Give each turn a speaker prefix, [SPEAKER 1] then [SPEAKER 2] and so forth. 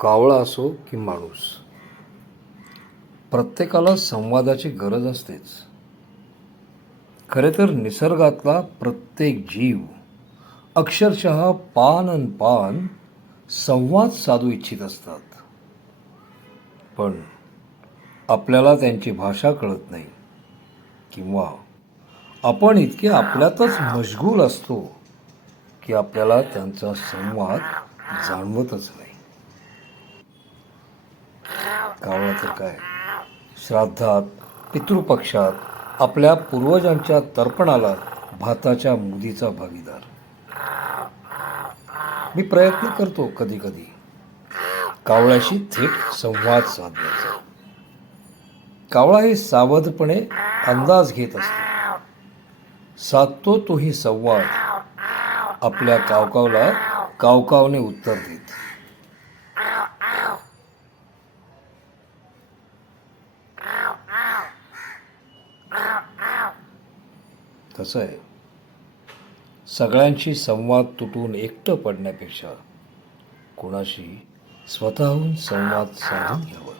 [SPEAKER 1] कावळा असो की माणूस प्रत्येकाला संवादाची गरज असतेच. खरे तर निसर्गातला प्रत्येक जीव अक्षरशः पान अन पान संवाद साधू इच्छित असतात. पण आपल्याला त्यांची भाषा कळत नाही किंवा आपण इतके आपल्यातच मशगूल असतो की आपल्याला त्यांचा संवाद जाणवतच नाही. कावळा तर काय? श्राद्धात पितृपक्षात आपल्या पूर्वजांच्या तर्पणाला भाताच्या मुदीचा भागीदार. मी प्रयत्न करतो कधी कधी कावळ्याशी थेट संवाद साधण्याचा. कावळा हे सावधपणे अंदाज घेत असतो. साधतो तोही संवाद आपल्या कावकावला कावकावने उत्तर देत. कसं आहे? सगळ्यांशी संवाद तुटून एकटं पडण्यापेक्षा कोणाशी स्वतःहून संवाद साधून घ्यावा?